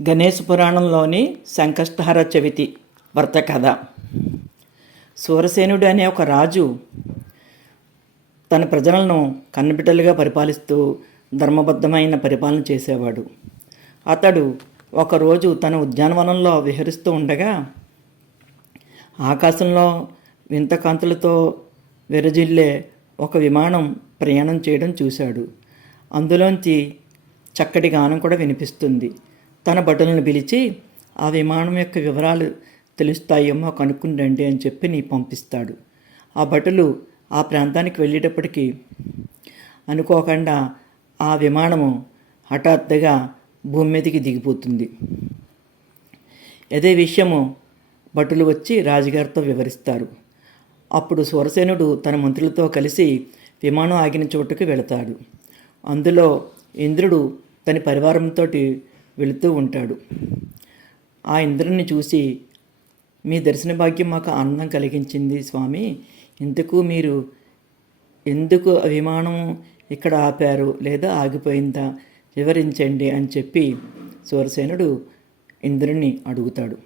గణేశ పురాణంలోని సంకష్టహర చవితి వ్రత కథ. సూరసేనుడు అనే ఒక రాజు తన ప్రజలను కన్నబిడ్డలుగా పరిపాలిస్తూ ధర్మబద్ధమైన పరిపాలన చేసేవాడు. అతడు ఒకరోజు తన ఉద్యానవనంలో విహరిస్తూ ఉండగా ఆకాశంలో వింత కాంతులతో విరజిల్లే ఒక విమానం ప్రయాణం చేయడం చూశాడు. అందులోంచి చక్కటి గానం కూడా వినిపిస్తుంది. తన భటులను పిలిచి ఆ విమానం యొక్క వివరాలు తెలుస్తాయేమో కనుక్కుండండి అని చెప్పి పంపిస్తాడు. ఆ భటులు ఆ ప్రాంతానికి వెళ్ళేటప్పటికీ అనుకోకుండా ఆ విమానము హఠాత్తుగా భూమి మీదకి దిగిపోతుంది. అదే విషయము భటులు వచ్చి రాజుగారితో వివరిస్తారు. అప్పుడు సూరసేనుడు తన మంత్రులతో కలిసి విమానం ఆగిన చోటుకు వెళతాడు. అందులో ఇంద్రుడు తన పరివారంతో వెళుతూ ఉంటాడు. ఆ ఇంద్రుడిని చూసి, మీ దర్శన భాగ్యం మాకు ఆనందం కలిగించింది స్వామి, ఇంతకు మీరు ఎందుకు విమానం ఇక్కడ ఆపారు లేదా ఆగిపోయిందా వివరించండి అని చెప్పి సూరసేనుడు ఇంద్రుడిని అడుగుతాడు.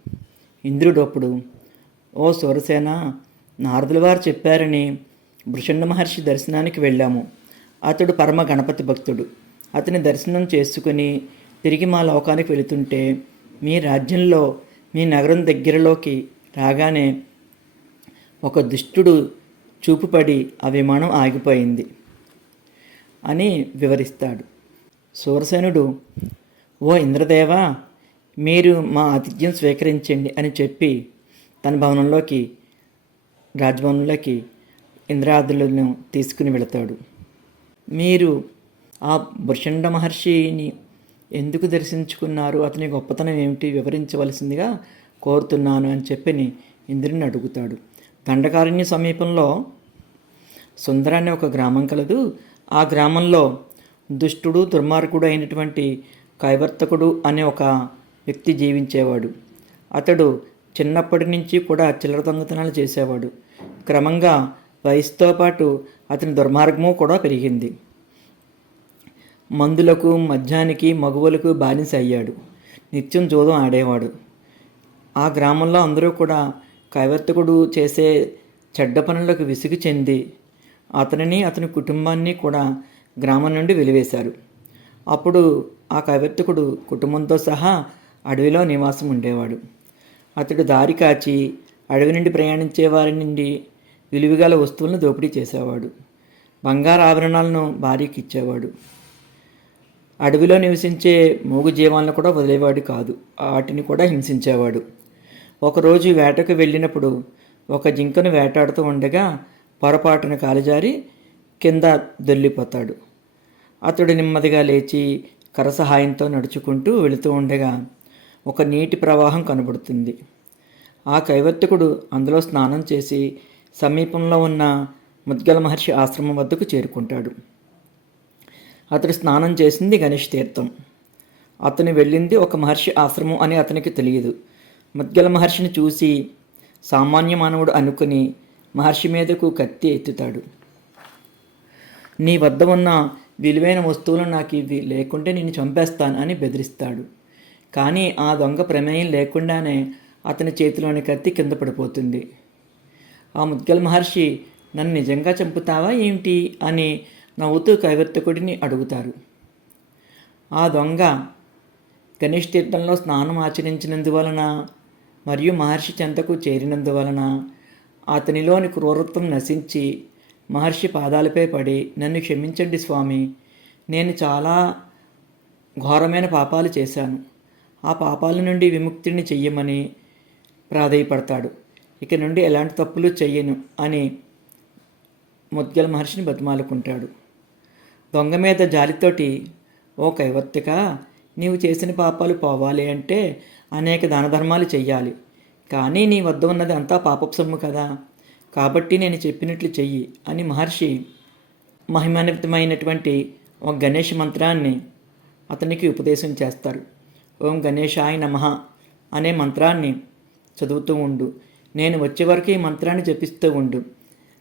ఇంద్రుడు అప్పుడు, ఓ సూరసేన, నారదుల వారు చెప్పారని భృషండ మహర్షి దర్శనానికి వెళ్ళాము. అతడు పరమ గణపతి భక్తుడు. అతని దర్శనం చేసుకుని తిరిగి మా లోకానికి వెళుతుంటే మీ రాజ్యంలో మీ నగరం దగ్గరలోకి రాగానే ఒక దుష్టుడు చూపుపడి ఆ విమానం ఆగిపోయింది అని వివరిస్తాడు. సూరసేనుడు, ఓ ఇంద్రదేవా, మీరు మా ఆతిథ్యం స్వీకరించండి అని చెప్పి తన రాజభవనంలోకి ఇంద్రాదులను తీసుకుని వెళతాడు. మీరు ఆ భృషండ మహర్షిని ఎందుకు దర్శించుకున్నారు, అతని గొప్పతనం ఏమిటి వివరించవలసిందిగా కోరుతున్నాను అని చెప్పి ఇంద్రుని అడుగుతాడు. దండకారణ్య సమీపంలో సుందర అనే ఒక గ్రామం కలదు. ఆ గ్రామంలో దుష్టుడు దుర్మార్గుడు అయినటువంటి కైవర్తకుడు అనే ఒక వ్యక్తి జీవించేవాడు. అతడు చిన్నప్పటి నుంచి కూడా చిల్లర దొంగతనాలు చేసేవాడు. క్రమంగా వయసుతో పాటు అతని దుర్మార్గము కూడా పెరిగింది. మందులకు, మద్యానికి, మగువలకు బానిస అయ్యాడు. నిత్యం జూదం ఆడేవాడు. ఆ గ్రామంలో అందరూ కూడా కైవర్తకుడు చేసే చెడ్డ పనులకు విసుగు చెంది అతనిని అతని కుటుంబాన్ని కూడా గ్రామం నుండి వెలివేశారు. అప్పుడు ఆ కైవర్తకుడు కుటుంబంతో సహా అడవిలో నివాసం ఉండేవాడు. అతడు దారి కాచి అడవి నుండి ప్రయాణించే వారి నుండి విలువగల వస్తువులను దోపిడీ చేసేవాడు. బంగారు ఆభరణాలను భార్యకి ఇచ్చేవాడు. అడవిలో నివసించే మూగు జీవాలను కూడా వదిలేవాడు కాదు, వాటిని కూడా హింసించేవాడు. ఒకరోజు వేటకు వెళ్ళినప్పుడు ఒక జింకను వేటాడుతూ ఉండగా పొరపాటున కాలుజారి కింద దొల్లిపోతాడు. అతడు నెమ్మదిగా లేచి కర్ర సహాయంతో నడుచుకుంటూ వెళుతూ ఉండగా ఒక నీటి ప్రవాహం కనబడుతుంది. ఆ కైవర్తకుడు అందులో స్నానం చేసి సమీపంలో ఉన్న ముద్గల మహర్షి ఆశ్రమం వద్దకు చేరుకుంటాడు. అతడు స్నానం చేసింది గణేష్ తీర్థం. అతను వెళ్ళింది ఒక మహర్షి ఆశ్రమం అని అతనికి తెలియదు. ముద్గల మహర్షిని చూసి సామాన్య మానవుడు అనుకుని మహర్షి మీదకు కత్తి ఎత్తుతాడు. నీ వద్ద ఉన్న విలువైన వస్తువులు నాకు ఇవి, లేకుంటే నిన్ను చంపేస్తాను అని బెదిరిస్తాడు. కానీ ఆ దొంగ ప్రమేయం లేకుండానే అతని చేతిలోని కత్తి కింద పడిపోతుంది. ఆ ముద్గల మహర్షి, నన్ను నిజంగా చంపుతావా ఏమిటి అని నవ్వుతూ కైవర్తకుడిని అడుగుతారు. ఆ దొంగ గణేష్ తీర్థంలో స్నానం ఆచరించినందువలన మరియు మహర్షి చెంతకు చేరినందువలన అతనిలోని క్రూరత్వం నశించి మహర్షి పాదాలపై పడి, నన్ను క్షమించండి స్వామి, నేను చాలా ఘోరమైన పాపాలు చేశాను, ఆ పాపాల నుండి విముక్తిని చెయ్యమని ప్రాధేయపడతాడు. ఇక నుండి ఎలాంటి తప్పులు చెయ్యను అని ముద్గల మహర్షిని బతిమాలుకుంటాడు. దొంగ మీద జాలితోటి, ఓ కైవర్తిక, నీవు చేసిన పాపాలు పోవాలి అంటే అనేక దాన ధర్మాలు చెయ్యాలి, కానీ నీ వద్ద ఉన్నది అంతా పాపపు సొమ్ము కదా, కాబట్టి నేను చెప్పినట్లు చెయ్యి అని మహర్షి మహిమాన్వితమైనటువంటి ఒక గణేష్ మంత్రాన్ని అతనికి ఉపదేశం చేస్తారు. ఓం గణేశాయ నమః అనే మంత్రాన్ని చదువుతూ ఉండు, నేను వచ్చే వరకు ఈ మంత్రాన్ని జపిస్తూ ఉండు,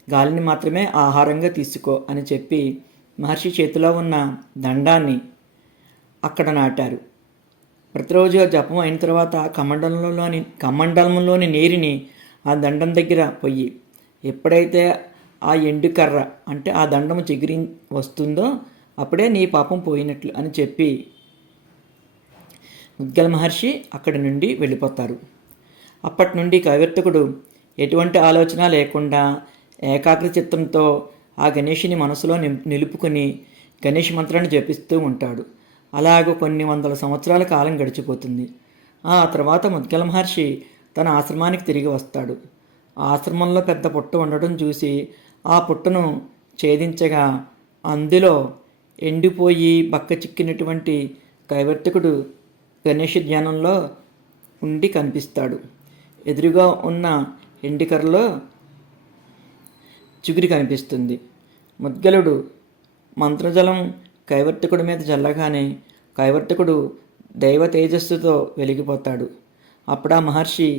గాలిని మాత్రమే ఆహారంగా తీసుకో అని చెప్పి మహర్షి చేతిలో ఉన్న దండాన్ని అక్కడ నాటారు. ప్రతిరోజు ఆ జపం అయిన తర్వాత కమండలంలోని నీరుని ఆ దండం దగ్గర పొయ్యి ఎప్పుడైతే ఆ ఎండు కర్ర అంటే ఆ దండము చిగిరి వస్తుందో అప్పుడే నీ పాపం పోయినట్లు అని చెప్పి ముద్గల మహర్షి అక్కడి నుండి వెళ్ళిపోతారు. అప్పటి నుండి కైవర్తకుడు ఎటువంటి ఆలోచన లేకుండా ఏకాగ్ర చిత్తంతో ఆ గణేషుని మనసులో నిలుపుకొని గణేష్ మంత్రాన్ని జపిస్తూ ఉంటాడు. అలాగ కొన్ని వందల సంవత్సరాల కాలం గడిచిపోతుంది. ఆ తర్వాత ముద్గల మహర్షి తన ఆశ్రమానికి తిరిగి వస్తాడు. ఆ ఆశ్రమంలో పెద్ద పుట్ట ఉండడం చూసి ఆ పుట్టను ఛేదించగా అందులో ఎండిపోయి బక్క చిక్కినటువంటి కైవర్తకుడు గణేష్ ధ్యానంలో ఉండి కనిపిస్తాడు. ఎదురుగా ఉన్న ఎండికర్రలో చిగురి కనిపిస్తుంది. ముద్గలుడు మంత్రజలం కైవర్తకుడి మీద చల్లగానే కైవర్తకుడు దైవ తేజస్సుతో వెలిగిపోతాడు. అప్పుడా మహర్షి,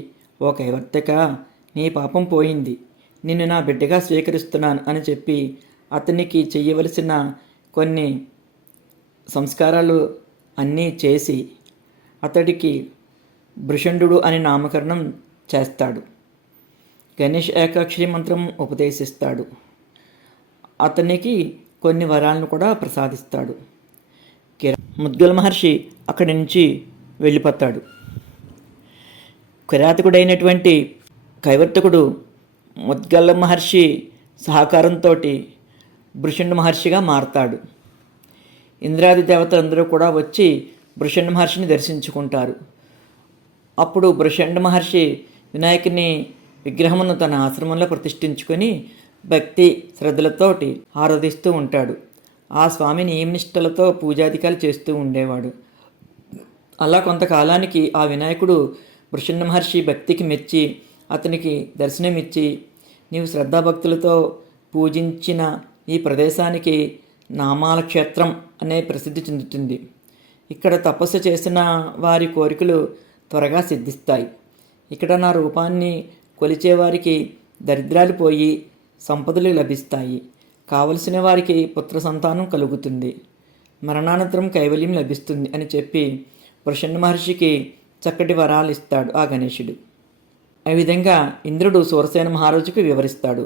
ఓ కైవర్తక, నీ పాపం పోయింది, నిన్ను నా బిడ్డగా స్వీకరిస్తున్నాను అని చెప్పి అతనికి చెయ్యవలసిన కొన్ని సంస్కారాలు అన్నీ చేసి అతడికి భృషండు అని నామకరణం చేస్తాడు. గణేష్ ఏకాక్షరి మంత్రం ఉపదేశిస్తాడు. అతనికి కొన్ని వరాలను కూడా ప్రసాదిస్తాడు. ముద్గల మహర్షి అక్కడి నుంచి వెళ్ళిపోతాడు. కిరాతకుడైనటువంటి కైవర్తకుడు ముద్గల మహర్షి సహకారంతో భృషండు మహర్షిగా మారతాడు. ఇంద్రాది దేవతలందరూ కూడా వచ్చి భృషండు మహర్షిని దర్శించుకుంటారు. అప్పుడు భృషండు మహర్షి వినాయకుని విగ్రహమును తన ఆశ్రమంలో ప్రతిష్ఠించుకొని భక్తి శ్రద్ధలతోటి ఆరాధిస్తూ ఉంటాడు. ఆ స్వామి నియమనిష్టలతో పూజాధికాలు చేస్తూ ఉండేవాడు. అలా కొంతకాలానికి ఆ వినాయకుడు భృషండు మహర్షి భక్తికి మెచ్చి అతనికి దర్శనమిచ్చి, నీవు శ్రద్ధాభక్తులతో పూజించిన ఈ ప్రదేశానికి నామాల క్షేత్రం అనే ప్రసిద్ధి చెందుతుంది. ఇక్కడ తపస్సు చేసిన వారి కోరికలు త్వరగా సిద్ధిస్తాయి. ఇక్కడ నా రూపాన్ని కొలిచేవారికి దరిద్రాలు పోయి సంపదలు లభిస్తాయి. కావలసిన వారికి పుత్ర సంతానం కలుగుతుంది. మరణానంతరం కైవల్యం లభిస్తుంది అని చెప్పి భృషండు మహర్షికి చక్కటి వరాలు ఇస్తాడు ఆ గణేశుడు. ఈ విధంగా ఇంద్రుడు సూరసేన మహారాజుకు వివరిస్తాడు.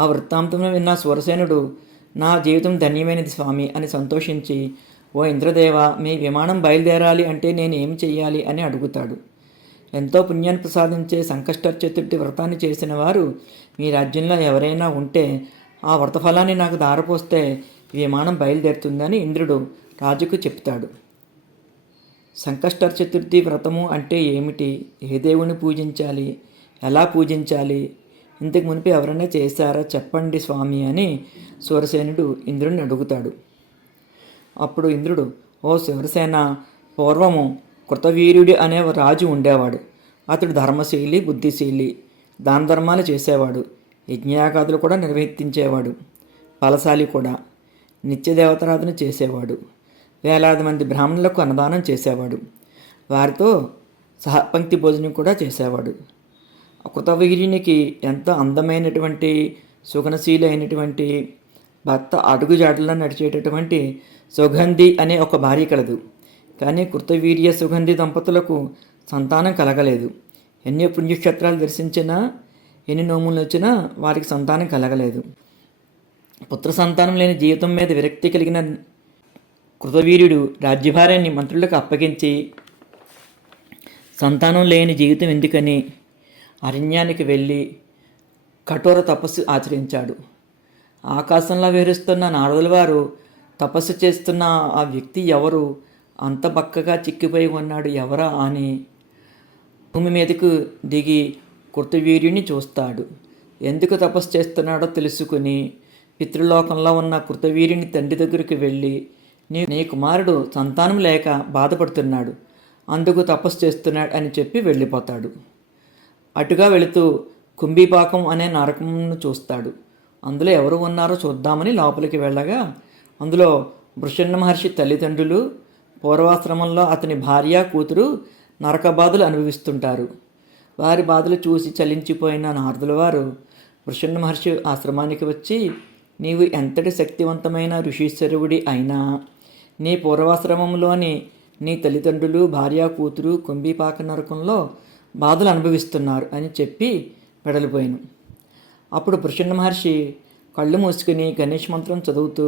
ఆ వృత్తాంతం విన్న సూరసేనుడు, నా జీవితం ధన్యమైనది స్వామి అని సంతోషించి, ఓ ఇంద్రదేవ, మీ విమానం బయలుదేరాలి అంటే నేను ఏమి చెయ్యాలి అని అడుగుతాడు. ఎంతో పుణ్యాన్ని ప్రసాదించే సంకష్ట చతుర్థి వ్రతాన్ని చేసిన వారు మీ రాజ్యంలో ఎవరైనా ఉంటే ఆ వ్రతఫలాన్ని నాకు దారపోస్తే విమానం బయలుదేరుతుందని ఇంద్రుడు రాజుకు చెప్తాడు. సంకష్ట చతుర్థి వ్రతము అంటే ఏమిటి, ఏ దేవుని పూజించాలి, ఎలా పూజించాలి, ఇంతకు మునిపి ఎవరైనా చేశారా చెప్పండి స్వామి అని సూరసేనుడు ఇంద్రుడిని అడుగుతాడు. అప్పుడు ఇంద్రుడు, ఓ శివసేన, పూర్వము కృతవీర్యుడి అనే రాజు ఉండేవాడు. అతడు ధర్మశీలి, బుద్ధిశీలి, దాన ధర్మాలు చేసేవాడు, యజ్ఞయాగాదులు కూడా నిర్వర్తించేవాడు, ఫలశాలి కూడా, నిత్య దేవతారాధన చేసేవాడు, వేలాది మంది బ్రాహ్మణులకు అన్నదానం చేసేవాడు, వారితో సహపంక్తి భోజనం కూడా చేసేవాడు. కృతవీర్యునికి ఎంతో అందమైనటువంటి సుగుణశీలి అయినటువంటి భర్త అడుగుజాడల్లో నడిచేటటువంటి సుగంధి అనే ఒక భార్య కలదు. కానీ కృతవీర్య సుగంధి దంపతులకు సంతానం కలగలేదు. ఎన్ని పుణ్యక్షేత్రాలు దర్శించినా, ఎన్ని నోములు వచ్చినా వారికి సంతానం కలగలేదు. పుత్ర సంతానం లేని జీవితం మీద విరక్తి కలిగిన కృతవీర్యుడు రాజ్యభారాన్ని మంత్రులకు అప్పగించి, సంతానం లేని జీవితం ఎందుకని అరణ్యానికి వెళ్ళి కఠోర తపస్సు ఆచరించాడు. ఆకాశంలో విహరిస్తున్న నారదుల వారు తపస్సు చేస్తున్న ఆ వ్యక్తి ఎవరు, అంత బక్కగా చిక్కిపోయి ఉన్నాడు ఎవరా అని భూమి మీదకు దిగి కృతవీర్యుని చూస్తాడు. ఎందుకు తపస్సు చేస్తున్నాడో తెలుసుకుని పితృలోకంలో ఉన్న కృతవీర్యుని తండ్రి దగ్గరికి వెళ్ళి, నీ కుమారుడు సంతానం లేక బాధపడుతున్నాడు, అందుకు తపస్సు చేస్తున్నాడు అని చెప్పి వెళ్ళిపోతాడు. అటుగా వెళుతూ కుంభీపాకం అనే నరకంను చూస్తాడు. అందులో ఎవరు ఉన్నారో చూద్దామని లోపలికి వెళ్ళగా అందులో భృషండు మహర్షి తల్లిదండ్రులు, పూర్వాశ్రమంలో అతని భార్య, కూతురు నరక బాధలు అనుభవిస్తుంటారు. వారి బాధలు చూసి చలించిపోయిన నారదుల వారు భృషండు మహర్షి ఆశ్రమానికి వచ్చి, నీవు ఎంతటి శక్తివంతమైన ఋషీశ్వరుడి అయినా నీ పూర్వాశ్రమంలోని నీ తల్లిదండ్రులు, భార్య, కూతురు కుంభీపాక నరకంలో బాధలు అనుభవిస్తున్నారు అని చెప్పి వెడలిపోయాను. అప్పుడు ప్రసన్న మహర్షి కళ్ళు మూసుకుని గణేష్ మంత్రం చదువుతూ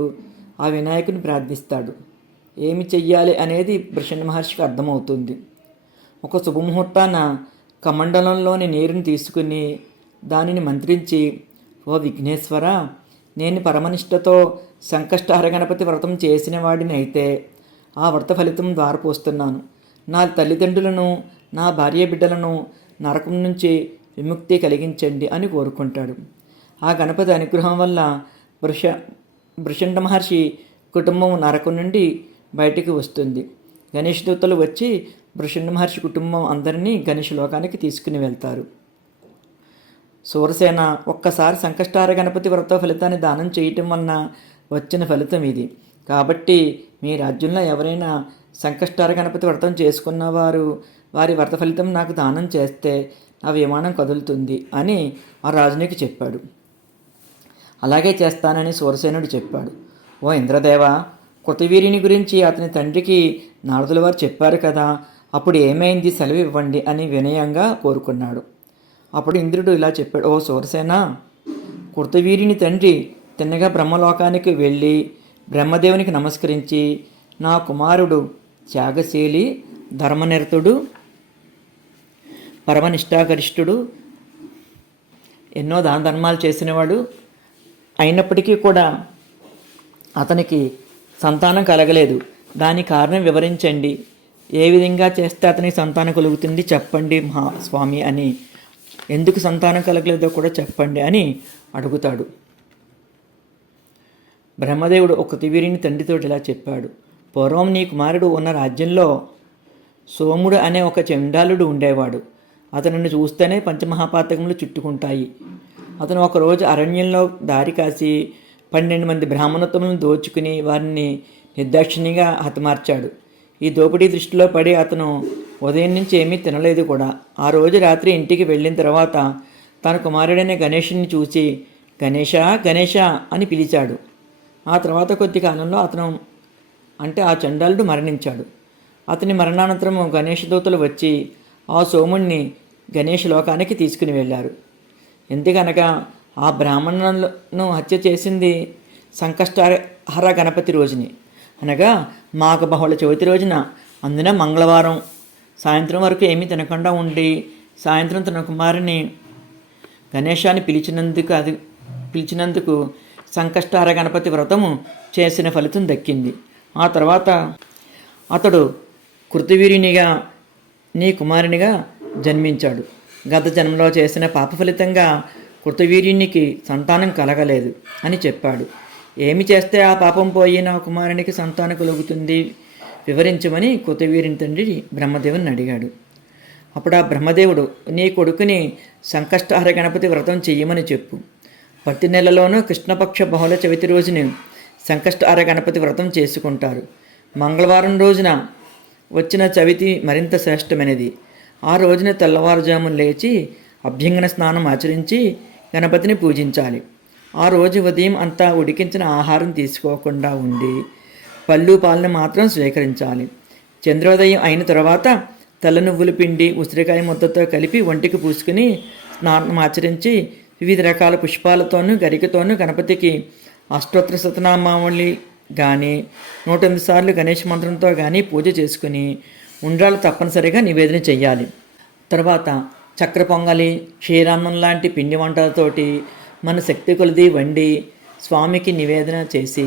ఆ వినాయకుని ప్రార్థిస్తాడు. ఏమి చెయ్యాలి అనేది ప్రసన్న మహర్షికి అర్థమవుతుంది. ఒక శుభముహూర్తాన కమండలంలోని నీరుని తీసుకుని దానిని మంత్రించి, ఓ విఘ్నేశ్వర, నేను పరమనిష్టతో సంకష్టహర గణపతి వ్రతం చేసిన వాడిని అయితే ఆ వ్రత ఫలితం ద్వారపోస్తున్నాను. నా తల్లిదండ్రులను, నా భార్య బిడ్డలను నరకం నుంచి విముక్తి కలిగించండి అని కోరుకుంటాడు. ఆ గణపతి అనుగ్రహం వల్ల భృషండ మహర్షి కుటుంబం నరకం నుండి బయటికి వస్తుంది. గణేష్ దూతలు వచ్చి భృషండ మహర్షి కుటుంబం అందరినీ గణేష్ లోకానికి తీసుకుని వెళ్తారు. సూరసేన ఒక్కసారి సంకష్టార గణపతి వ్రత ఫలితాన్ని దానం చేయటం వలన వచ్చిన ఫలితం ఇది. కాబట్టి మీ రాజ్యంలో ఎవరైనా సంకష్టార గణపతి వ్రతం చేసుకున్నవారు వారి వ్రత ఫలితం నాకు దానం చేస్తే ఆ విమానం కదులుతుంది అని ఆ రాజునికి చెప్పాడు. అలాగే చేస్తానని సూరసేనుడు చెప్పాడు. ఓ ఇంద్రదేవ, కృతవీర్యుని గురించి అతని తండ్రికి నారదుల వారు చెప్పారు కదా, అప్పుడు ఏమైంది, సెలవు ఇవ్వండి అని వినయంగా కోరుకున్నాడు. అప్పుడు ఇంద్రుడు ఇలా చెప్పాడు. ఓ సూరసేన, కృతవీర్యుని తండ్రి తిన్నగా బ్రహ్మలోకానికి వెళ్ళి బ్రహ్మదేవునికి నమస్కరించి, నా కుమారుడు త్యాగశీలి, ధర్మనిరతుడు, పరమనిష్టాగరిష్ఠుడు, ఎన్నో దాన ధర్మాలు చేసినవాడు అయినప్పటికీ కూడా అతనికి సంతానం కలగలేదు. దాని కారణం వివరించండి. ఏ విధంగా చేస్తే అతనికి సంతానం కలుగుతుంది చెప్పండి స్వామి అని, ఎందుకు సంతానం కలగలేదో కూడా చెప్పండి అని అడుగుతాడు. బ్రహ్మదేవుడు ఒక కృతవీర్యుని తండ్రితో ఇలా చెప్పాడు. పూర్వం నీ కుమారుడు ఉన్న రాజ్యంలో సోముడు అనే ఒక చండాలుడు ఉండేవాడు. అతనిని చూస్తేనే పంచమహాపాతకములు చుట్టుకుంటాయి. అతను ఒకరోజు అరణ్యంలో దారి కాసి 12 మంది బ్రాహ్మణోత్తములను దోచుకుని వారిని నిర్దాక్షిణ్యంగా హతమార్చాడు. ఈ దోపిడీ దృష్టిలో పడి అతను ఉదయం నుంచి ఏమీ తినలేదు కూడా. ఆ రోజు రాత్రి ఇంటికి వెళ్ళిన తర్వాత తన కుమారుడైన గణేషుని చూసి గణేష గణేష అని పిలిచాడు. ఆ తర్వాత కొద్ది కాలంలో అతను ఆ చండాలుడు మరణించాడు. అతని మరణానంతరం గణేష్ దూతలు వచ్చి ఆ సోముణ్ణి గణేష్ లోకానికి తీసుకుని వెళ్ళారు. ఎందుకనగా ఆ బ్రాహ్మణులను హత్య చేసింది సంకష్టహర గణపతి రోజుని, అనగా మాఘ బహుళ చవితి రోజున. అందున మంగళవారం సాయంత్రం వరకు ఏమీ తినకుండా ఉండి సాయంత్రం తన కుమారుని గణేశాన్ని పిలిచినందుకు సంకష్టహర గణపతి వ్రతము చేసిన ఫలితం దక్కింది. ఆ తర్వాత అతడు కృతవీర్యునిగా నీ కుమారునిగా జన్మించాడు. గత జన్మలో చేసిన పాప ఫలితంగా కృతవీర్యునికి సంతానం కలగలేదు అని చెప్పాడు. ఏమి చేస్తే ఆ పాపం పోయి నా కుమారునికి సంతానం కలుగుతుంది వివరించమని కృతవీర్యుని తండ్రి బ్రహ్మదేవుని అడిగాడు. అప్పుడు ఆ బ్రహ్మదేవుడు, నీ కొడుకుని సంకష్టహర గణపతి వ్రతం చెయ్యమని చెప్పు. ప్రతి నెలలోనూ కృష్ణపక్ష బహుళ చవితి రోజుని సంకష్టహర గణపతి వ్రతం చేసుకుంటారు. మంగళవారం రోజున వచ్చిన చవితి మరింత శ్రేష్టమైనది. ఆ రోజున తెల్లవారుజామున లేచి అభ్యంగన స్నానం ఆచరించి గణపతిని పూజించాలి. ఆ రోజు ఉదయం అంతా ఉడికించిన ఆహారం తీసుకోకుండా ఉండి పళ్ళు పాలను మాత్రం స్వీకరించాలి. చంద్రోదయం అయిన తర్వాత తెల్ల నువ్వుల పిండి ఉసిరికాయ ముద్దతో కలిపి ఒంటికి పూసుకుని స్నానం ఆచరించి వివిధ రకాల పుష్పాలతోనూ గరికతోనూ గణపతికి అష్టోత్తర శతనామావళి కానీ 108 సార్లు గణేష్ మంత్రంతో కానీ పూజ చేసుకుని ఉండ్రాలు తప్పనిసరిగా నివేదన చెయ్యాలి. తర్వాత చక్ర పొంగలి, క్షీరాన్నం లాంటి పిండి వంటలతోటి మన శక్తి కొలది వండి స్వామికి నివేదన చేసి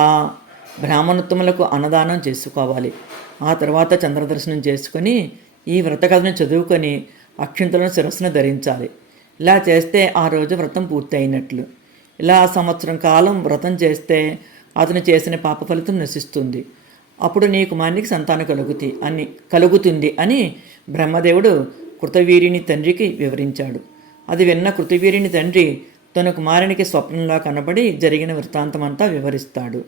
ఆ బ్రాహ్మణోత్తములకు అన్నదానం చేసుకోవాలి. ఆ తర్వాత చంద్రదర్శనం చేసుకొని ఈ వ్రత కథను చదువుకొని అక్షింతలను శిరస్సును ధరించాలి. ఇలా చేస్తే ఆ రోజు వ్రతం పూర్తయినట్లు. ఇలా సంవత్సరం కాలం వ్రతం చేస్తే అతను చేసిన పాప ఫలితం నశిస్తుంది. అప్పుడు నీ కుమారునికి సంతానం కలుగుతుంది అని బ్రహ్మదేవుడు కృతవీర్యుని తండ్రికి వివరించాడు. అది విన్న కృతవీర్యుని తండ్రి తన కుమారునికి స్వప్నంలా కనబడి జరిగిన వృత్తాంతమంతా వివరిస్తాడు.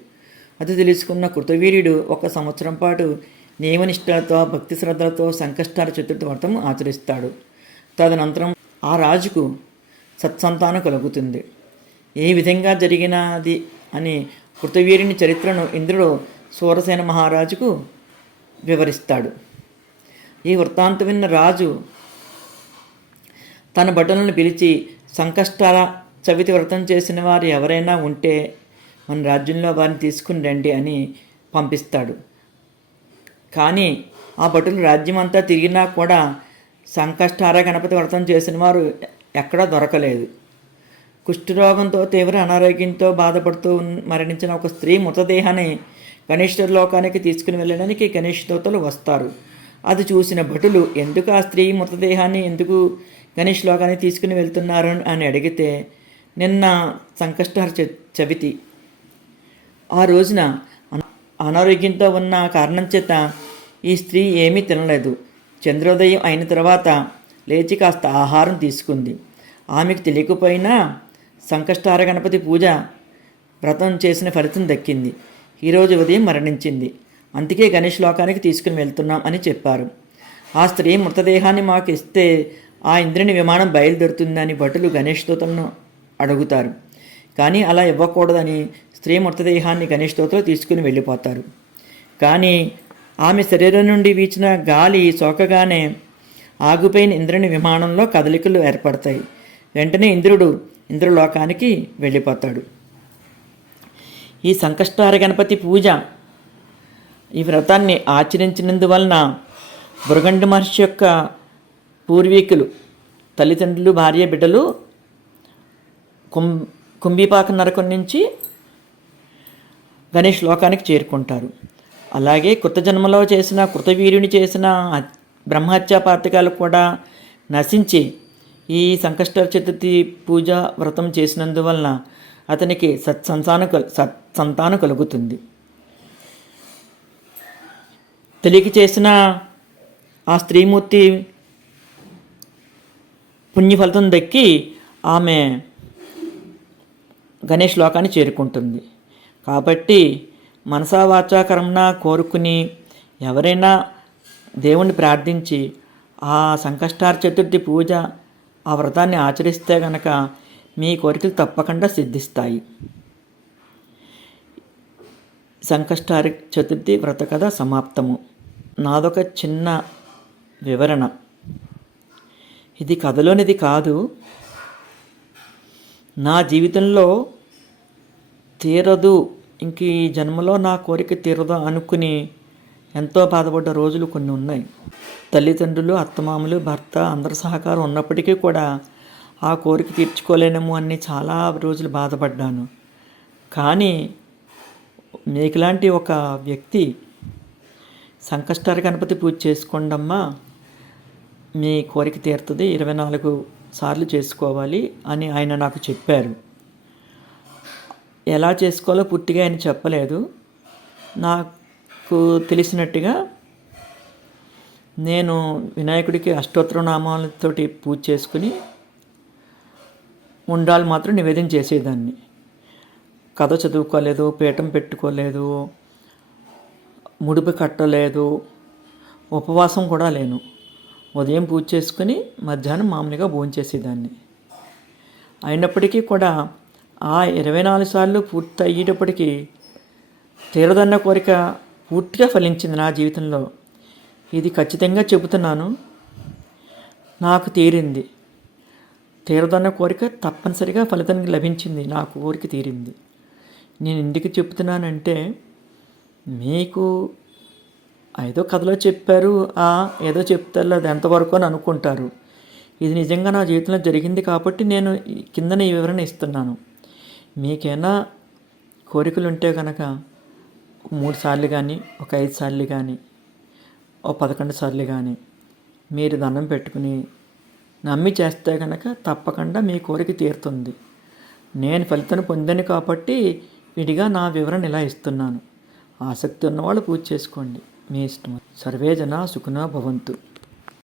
అది తెలుసుకున్న కృతవీర్యుడు 1 సంవత్సరం పాటు నియమనిష్టలతో భక్తి శ్రద్ధలతో సంకష్టార చతుర్థి వ్రతం ఆచరిస్తాడు. తదనంతరం ఆ రాజుకు సత్సంతానం కలుగుతుంది. ఏ విధంగా జరిగినది అని కృతవీర్యుని చరిత్రను ఇంద్రుడు సూరసేన మహారాజుకు వివరిస్తాడు. ఈ వృత్తాంతం విన్న రాజు తన భటులను పిలిచి, సంకష్టాల చవితి వ్రతం చేసిన వారు ఎవరైనా ఉంటే మన రాజ్యంలో వారిని తీసుకుని రండి అని పంపిస్తాడు. కానీ ఆ భటులు రాజ్యం అంతా తిరిగినా కూడా సంకష్టార గణపతి వ్రతం చేసిన వారు ఎక్కడా దొరకలేదు. కుష్ఠరోగంతో తీవ్ర అనారోగ్యంతో బాధపడుతూ మరణించిన ఒక స్త్రీ మృతదేహాన్ని గణేశ్వర లోకానికి తీసుకుని వెళ్ళడానికి గణేష్ దూతలు వస్తారు. అది చూసిన భటులు ఎందుకు ఆ స్త్రీ మృతదేహాన్ని ఎందుకు గణేష్ లోకానికి తీసుకుని వెళ్తున్నారు అని అడిగితే, నిన్న సంకష్టహర చవితి, ఆ రోజున అనారోగ్యంతో ఉన్న కారణం చేత ఈ స్త్రీ ఏమీ తినలేదు. చంద్రోదయం అయిన తర్వాత లేచి కాస్త ఆహారం తీసుకుంది. ఆమెకు తెలియకపోయినా సంకష్టహార గణపతి పూజ వ్రతం చేసిన ఫలితం దక్కింది. ఈరోజు ఉదయం మరణించింది. అందుకే గణేష్ లోకానికి తీసుకుని వెళ్తున్నాం అని చెప్పారు. ఆ స్త్రీ మృతదేహాన్ని మాకు ఇస్తే ఆ ఇంద్రుని విమానం బయలుదేరుతుందని భటులు గణేష్ దూతలను అడుగుతారు. కానీ అలా ఇవ్వకూడదని స్త్రీ మృతదేహాన్ని గణేష్ దూతలు తీసుకుని వెళ్ళిపోతారు. కానీ ఆమె శరీరం నుండి వీచిన గాలి సోకగానే ఆగిపోయిన ఇంద్రుని విమానంలో కదలికలు ఏర్పడతాయి. వెంటనే ఇంద్రలోకానికి వెళ్ళిపోతాడు. ఈ సంకష్టహార గణపతి పూజ, ఈ వ్రతాన్ని ఆచరించినందువలన భృగండ మహర్షి యొక్క పూర్వీకులు, తల్లిదండ్రులు, భార్య, బిడ్డలు కుంభీపాక నరకం నుంచి గణేష్ లోకానికి చేరుకుంటారు. అలాగే కృత జన్మలో చేసిన కృతవీర్యుని చేసిన బ్రహ్మహత్యా పాతకాలు కూడా నశించి ఈ సంకష్ట చతుర్థి పూజ వ్రతం చేసినందువలన అతనికి సత్సంతానం కలుగుతుంది. తెలియక చేసిన ఆ స్త్రీమూర్తి పుణ్యఫలితం దక్కి ఆమె గణేష్ లోకాన్ని చేరుకుంటుంది. కాబట్టి మనసా వాచా కర్మణ కోరుకుని ఎవరైనా దేవుణ్ణి ప్రార్థించి ఆ సంకష్టార చతుర్థి పూజ, ఆ వ్రతాన్ని ఆచరిస్తే గనక మీ కోరికలు తప్పకుండా సిద్ధిస్తాయి. సంకష్టార చతుర్థి వ్రత కథ సమాప్తము. నాదొక చిన్న వివరణ. ఇది కథలోనిది కాదు. నా జీవితంలో తీరదు, ఇంక ఈ జన్మలో నా కోరిక తీరదు అనుకుని ఎంతో బాధపడ్డ రోజులు కొన్ని ఉన్నాయి. తల్లిదండ్రులు, అత్తమామలు, భర్త అందరి సహకారం ఉన్నప్పటికీ కూడా ఆ కోరిక తీర్చుకోలేనేమో అని చాలా రోజులు బాధపడ్డాను. కానీ మీకులాంటి ఒక వ్యక్తి సంకష్టార గణపతి పూజ చేసుకోండమ్మా, మీ కోరిక తీరుతుంది, 24 సార్లు చేసుకోవాలి అని ఆయన నాకు చెప్పారు. ఎలా చేసుకోవాలో పూర్తిగా ఆయన చెప్పలేదు. నాకు తెలిసినట్టుగా నేను వినాయకుడికి అష్టోత్తర నామాలతోటి పూజ చేసుకుని ఉండాలి మాత్రం నివేదన చేసేదాన్ని. కథ చదువుకోలేదు, పీఠం పెట్టుకోలేదు, ముడుపు కట్టలేదు, ఉపవాసం కూడా లేను. ఉదయం పూజ చేసుకుని మధ్యాహ్నం మామూలుగా భోంచేసేదాన్ని. అయినప్పటికీ కూడా ఆ 24 సార్లు పూర్తి అయ్యేటప్పటికీ తీరదన్న కోరిక పూర్తిగా ఫలించింది నా జీవితంలో. ఇది ఖచ్చితంగా చెబుతున్నాను. నాకు తీరింది. తీరదన్న కోరిక తప్పనిసరిగా ఫలితానికి లభించింది. నా కోరిక తీరింది. నేను ఎందుకు చెప్తున్నానంటే, మీకు ఏదో కథలో చెప్పారు, ఏదో చెప్తారు, అది ఎంతవరకు అని అనుకుంటారు. ఇది నిజంగా నా జీవితంలో జరిగింది కాబట్టి నేను కిందన ఈ వివరణ ఇస్తున్నాను. మీకైనా కోరికలు ఉంటే కనుక 3 సార్లు కానీ, ఒక 5 సార్లు కానీ, ఒక 11 సార్లు కానీ మీరు దండం పెట్టుకుని నమ్మి చేస్తే కనుక తప్పకుండా మీ కోరిక తీరుతుంది. నేను ఫలితాన్ని పొందాను కాబట్టి విడిగా నా వివరణ ఇలా ఇస్తున్నాను. ఆసక్తి ఉన్నవాళ్ళు పూజ చేసుకోండి, మీ ఇష్టం. సర్వే జనా సుఖినో భవంతు.